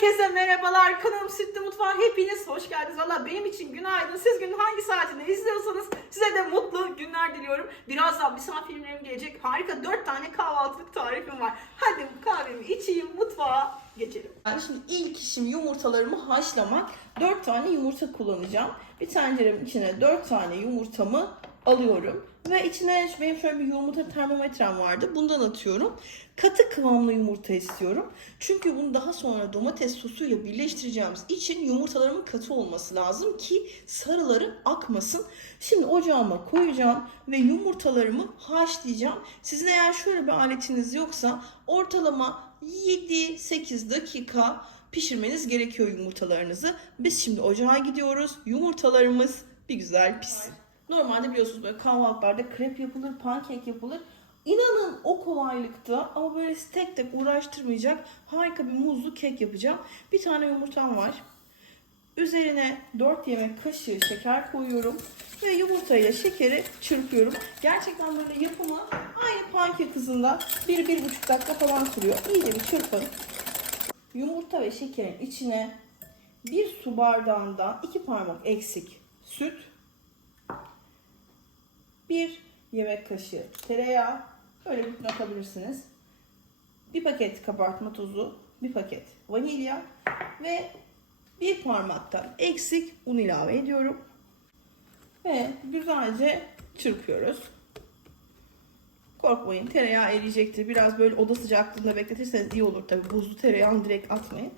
Herkese merhabalar. Kanalım Sütlü Mutfağa hepiniz hoş geldiniz. Valla benim için günaydın. Siz günün hangi saatinde izliyorsanız size de mutlu günler diliyorum. Birazdan misafirlerim gelecek. Harika 4 tane kahvaltılık tarifim var. Hadi kahvemi içeyim mutfağa geçelim. Ben şimdi ilk işim yumurtalarımı haşlamak. 4 tane yumurta kullanacağım. Bir tenceremin içine 4 tane yumurtamı alıyorum. Ve içine benim şöyle bir yumurta termometrem vardı. Bundan atıyorum. Katı kıvamlı yumurta istiyorum. Çünkü bunu daha sonra domates sosuyla birleştireceğimiz için yumurtalarımın katı olması lazım ki sarıları akmasın. Şimdi ocağıma koyacağım ve yumurtalarımı haşlayacağım. Sizin eğer şöyle bir aletiniz yoksa ortalama 7-8 dakika pişirmeniz gerekiyor yumurtalarınızı. Biz şimdi ocağa gidiyoruz. Yumurtalarımız bir güzel pişsin. Normalde biliyorsunuz böyle kahvaltılarda krep yapılır, pankek yapılır. İnanın o kolaylıkta ama böyle tek tek uğraştırmayacak harika bir muzlu kek yapacağım. Bir tane yumurtam var. Üzerine 4 yemek kaşığı şeker koyuyorum. Ve yumurtayla şekeri çırpıyorum. Gerçekten böyle yapımı aynı pankek hızında 1-1,5 dakika falan sürüyor. İyice bir çırpın. Yumurta ve şekerin içine bir su bardağından iki parmak eksik süt, bir yemek kaşığı tereyağı, böyle bir atabilirsiniz. Bir paket kabartma tozu, bir paket vanilya ve bir parmaktan eksik un ilave ediyorum. Ve güzelce çırpıyoruz. Korkmayın tereyağı eriyecektir. Biraz böyle oda sıcaklığında bekletirseniz iyi olur tabi. Buzlu tereyağını direkt atmayın.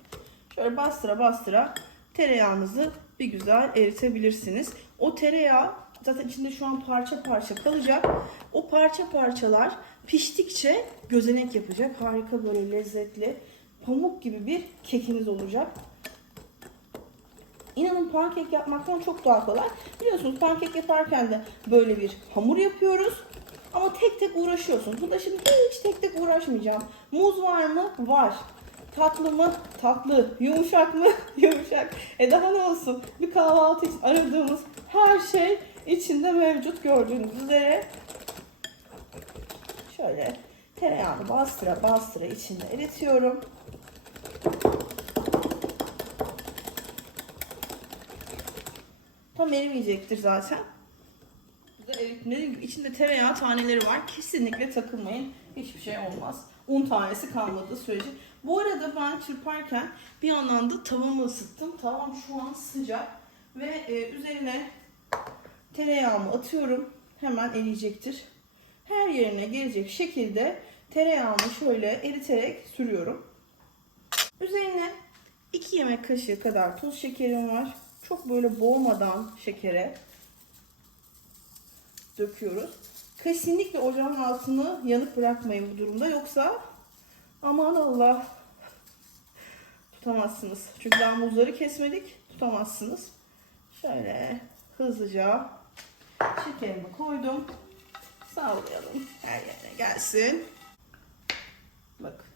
Şöyle bastıra bastıra tereyağınızı bir güzel eritebilirsiniz. O tereyağı zaten içinde şu an parça parça kalacak. O parça parçalar piştikçe gözenek yapacak. Harika böyle lezzetli pamuk gibi bir kekiniz olacak. İnanın pankek yapmaktan çok daha kolay. Biliyorsunuz pankek yaparken de böyle bir hamur yapıyoruz. Ama tek tek uğraşıyorsun. Burada şimdi hiç tek tek uğraşmayacağım. Muz var mı? Var. Tatlı mı? Tatlı. Yumuşak mı? Yumuşak. E daha ne olsun? Bir kahvaltı için aradığımız her şey içinde mevcut gördüğünüz üzere. Şöyle tereyağını bastıra bastıra içinde eritiyorum. Tam erimeyecektir zaten. Burada eritme dediğim gibi içinde tereyağı taneleri var. Kesinlikle takılmayın. Hiçbir şey olmaz. Un tanesi kalmadığı sürece. Bu arada ben çırparken bir yandan da tavamı ısıttım. Tavam şu an sıcak. Ve e, üzerine tereyağımı atıyorum. Hemen eriyecektir. Her yerine gelecek şekilde tereyağımı şöyle eriterek sürüyorum. Üzerine 2 yemek kaşığı kadar tuz şekerim var. Çok böyle boğmadan şekere döküyoruz. Kesinlikle ocağın altını yanık bırakmayın bu durumda. Yoksa aman Allah tutamazsınız. Çünkü daha muzları kesmedik. Tutamazsınız. Şöyle hızlıca şekerimi koydum. Sallayalım. Her yerine gelsin. Bakın.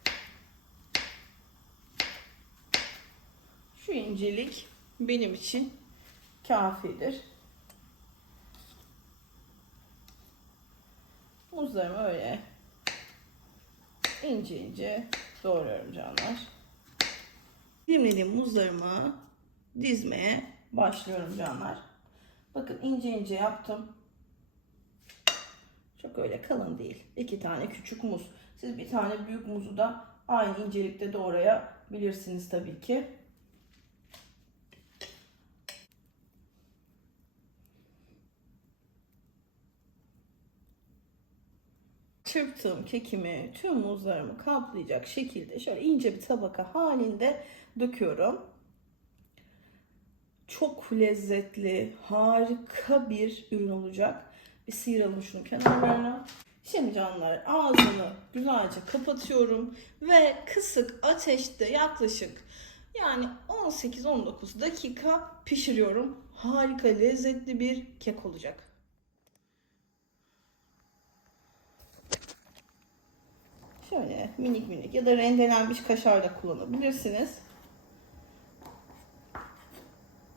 Şu incelik benim için kafidir. Muzlarımı öyle ince ince doğruyorum canlar. Dilimlediğim muzlarımı dizmeye başlıyorum canlar. Bakın ince ince yaptım. Çok öyle kalın değil. İki tane küçük muz. Siz bir tane büyük muzu da aynı incelikte doğrayabilirsiniz tabii ki. çırptığım kekimi tüm muzlarımı kaplayacak şekilde şöyle ince bir tabaka halinde döküyorum. Çok lezzetli, harika bir ürün olacak. Bir sıyıralım şunu kenarlarına. Şimdi canlar ağzını güzelce kapatıyorum ve kısık ateşte yaklaşık yani 18-19 dakika pişiriyorum. Harika lezzetli bir kek olacak. Şöyle minik minik ya da rendelenmiş kaşar da kullanabilirsiniz.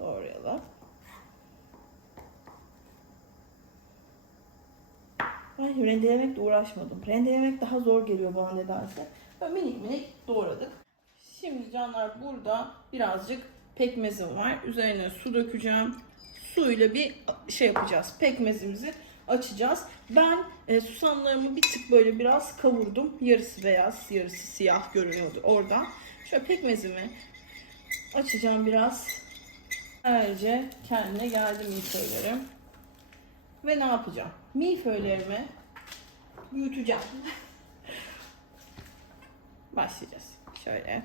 Doğrayalım. Ben rendelemekle uğraşmadım. Rendelemek daha zor geliyor bana nedense. Böyle minik minik doğradık. Şimdi canlar burada birazcık pekmezim var. Üzerine su dökeceğim. Suyla bir şey yapacağız. Pekmezimizi açacağız. Ben e, susamlarımı bir tık böyle biraz kavurdum. Yarısı beyaz, yarısı siyah görünüyordu oradan. Şöyle pekmezimi açacağım biraz. Ayrıca kendine geldi milföylerim. Ve ne yapacağım? Milföylerimi büyüteceğim. Başlayacağız. Şöyle.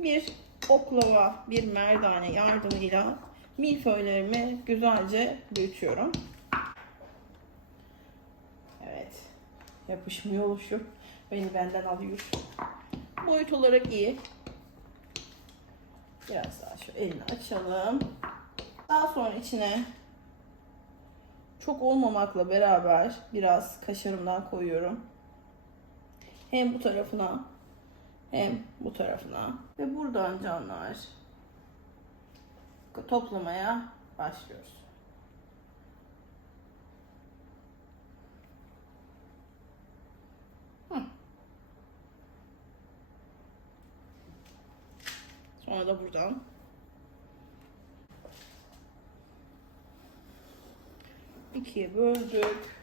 Bir oklava, bir merdane yardımıyla milföylerimi güzelce büyütüyorum. Evet. Yapışmıyor oluşu. Beni benden alıyor. Boyut olarak iyi. Biraz daha şu elini açalım. Daha sonra içine çok olmamakla beraber biraz kaşarımdan koyuyorum. Hem bu tarafına hem bu tarafına. Ve buradan canlar toplamaya başlıyoruz. Sonra da buradan ikiye böldük.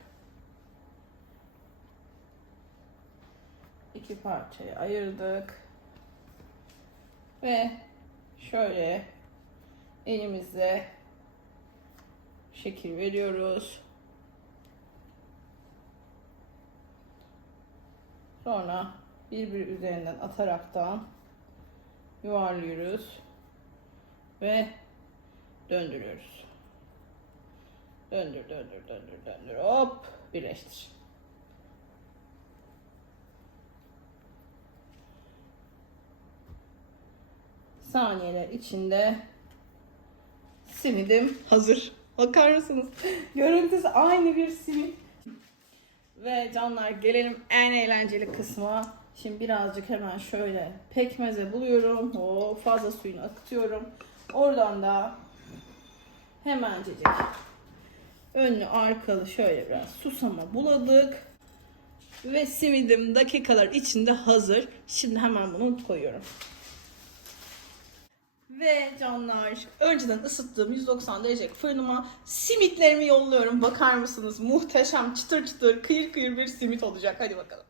iki parçaya ayırdık. Ve şöyle elimizle şekil veriyoruz. Sonra birbiri üzerinden ataraktan yuvarlıyoruz ve döndürüyoruz. Döndür, döndür, döndür, döndür. Hop, birleştir. saniyeler içinde simidim hazır. Bakar mısınız? Görüntüsü aynı bir simit. Ve canlar gelelim en eğlenceli kısma. Şimdi birazcık hemen şöyle pekmeze buluyorum. O fazla suyunu akıtıyorum. Oradan da hemencecik önlü arkalı şöyle biraz susama buladık. Ve simidim dakikalar içinde hazır. Şimdi hemen bunu koyuyorum. Ve canlar önceden ısıttığım 190 derecelik fırınıma simitlerimi yolluyorum. Bakar mısınız? Muhteşem çıtır çıtır kıyır kıyır bir simit olacak. Hadi bakalım.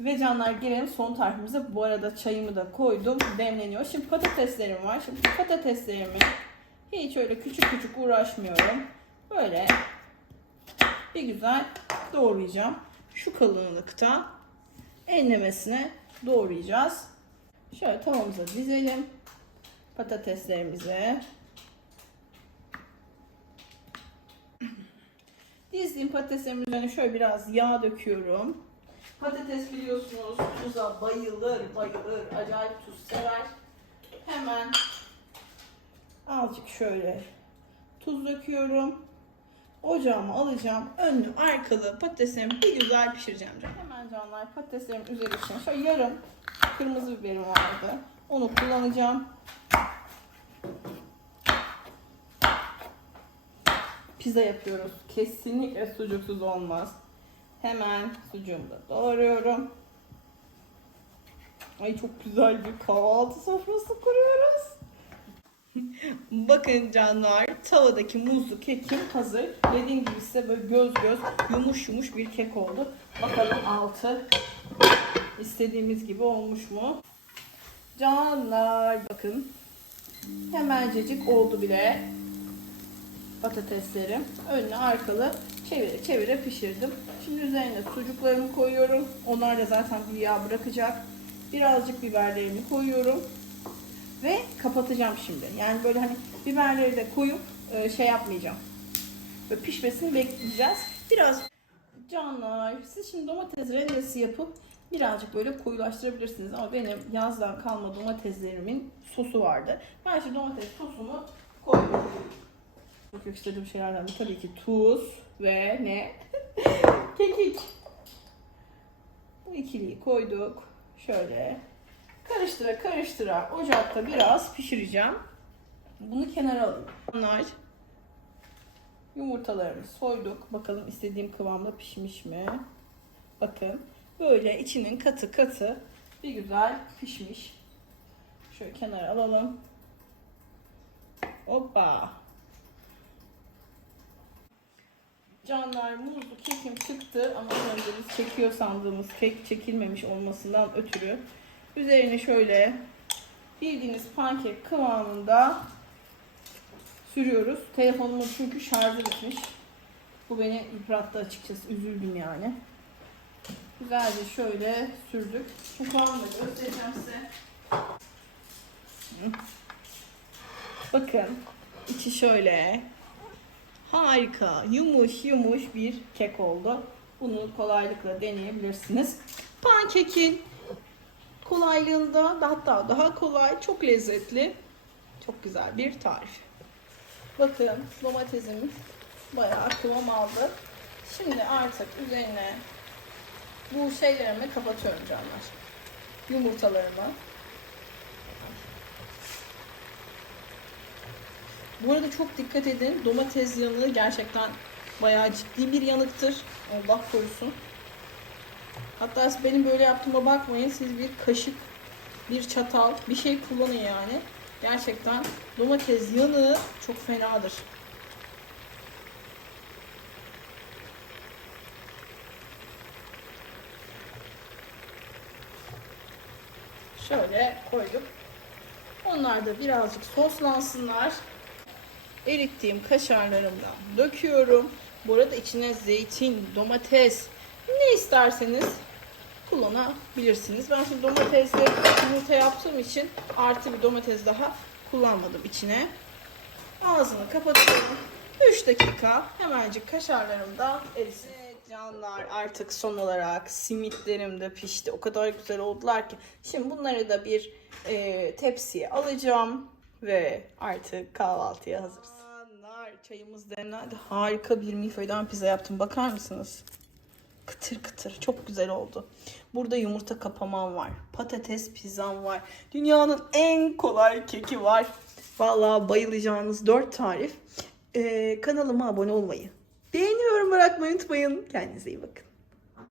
Ve canlar gelelim son tarifimize. Bu arada çayımı da koydum. Demleniyor. Şimdi patateslerim var. Şimdi patateslerimi hiç öyle küçük küçük uğraşmıyorum. Böyle bir güzel doğrayacağım. Şu kalınlıkta enlemesine doğrayacağız. Şöyle tavamıza dizelim patateslerimizi. Dizdiğim patateslerimin üzerine şöyle biraz yağ döküyorum. Patates biliyorsunuz tuza bayılır, bayılır. Acayip tuz sever. Hemen azıcık şöyle tuz döküyorum. Ocağıma alacağım. Önlü arkalı patateslerimi bir güzel pişireceğim. Hemen canlar patateslerimin üzeri için şöyle yarım kırmızı biberim vardı. Onu kullanacağım. Pizza yapıyoruz. Kesinlikle sucuksuz olmaz. Hemen sucuğumu da doğruyorum. Ay çok güzel bir kahvaltı sofrası kuruyoruz. Bakın canlar tavadaki muzlu kekim hazır. Dediğim gibi size böyle göz göz yumuş yumuş bir kek oldu. Bakalım altı istediğimiz gibi olmuş mu? Canlar bakın hemencecik oldu bile patateslerim. Önüne arkalı çevire çevire pişirdim. Şimdi üzerine sucuklarımı koyuyorum. Onlar da zaten bir yağ bırakacak. Birazcık biberlerimi koyuyorum. Ve kapatacağım şimdi. Yani böyle hani biberleri de koyup e, şey yapmayacağım. Böyle pişmesini bekleyeceğiz. Biraz canlar siz şimdi domates rendesi yapıp birazcık böyle koyulaştırabilirsiniz. Ama benim yazdan kalma domateslerimin sosu vardı. Ben şimdi domates sosumu koyuyorum. Çok yakıştırdığım şeylerden de tabii ki tuz ve ne? Kekik. Bu ikiliyi koyduk. Şöyle karıştıra karıştıra ocakta biraz pişireceğim. Bunu kenara alayım. Bunlar yumurtalarını soyduk. Bakalım istediğim kıvamda pişmiş mi? Bakın böyle içinin katı katı bir güzel pişmiş. Şöyle kenara alalım. Hoppa. Canlar muzlu kekim çıktı ama önce biz çekiyor sandığımız kek çekilmemiş olmasından ötürü üzerine şöyle bildiğiniz pankek kıvamında sürüyoruz. Telefonumun çünkü şarjı bitmiş. Bu beni yıprattı açıkçası. Üzüldüm yani. Güzelce şöyle sürdük. Şu kıvamını göstereceğim size. Bakın içi şöyle harika yumuş yumuş bir kek oldu. Bunu kolaylıkla deneyebilirsiniz. Pankekin kolaylığında da hatta daha kolay, çok lezzetli, çok güzel bir tarif. Bakın domatesim bayağı kıvam aldı. Şimdi artık üzerine bu şeylerimi kapatıyorum canlar. Yumurtalarımı. Bu arada çok dikkat edin. Domates yanığı gerçekten bayağı ciddi bir yanıktır. Allah korusun. Hatta benim böyle yaptığıma bakmayın. Siz bir kaşık, bir çatal, bir şey kullanın yani. Gerçekten domates yanığı çok fenadır. Şöyle koyduk. Onlar da birazcık soslansınlar. Erittiğim kaşarlarımdan döküyorum. Bu arada içine zeytin, domates, ne isterseniz kullanabilirsiniz. Ben şimdi domatesle yumurta yaptığım için artı bir domates daha kullanmadım içine. Ağzını kapatıyorum. 3 dakika hemencik kaşarlarım da erisin. Evet canlar artık son olarak simitlerim de pişti. O kadar güzel oldular ki. Şimdi bunları da bir e, tepsiye alacağım ve artık kahvaltıya hazırız. Canlar çayımız demlendi. Harika bir milföyden pizza yaptım. Bakar mısınız? Kıtır kıtır. Çok güzel oldu. Burada yumurta kapamam var. Patates pizzam var. Dünyanın en kolay keki var. Vallahi bayılacağınız 4 tarif. Ee, kanalıma abone olmayı, beğeni yorum bırakmayı unutmayın. Kendinize iyi bakın.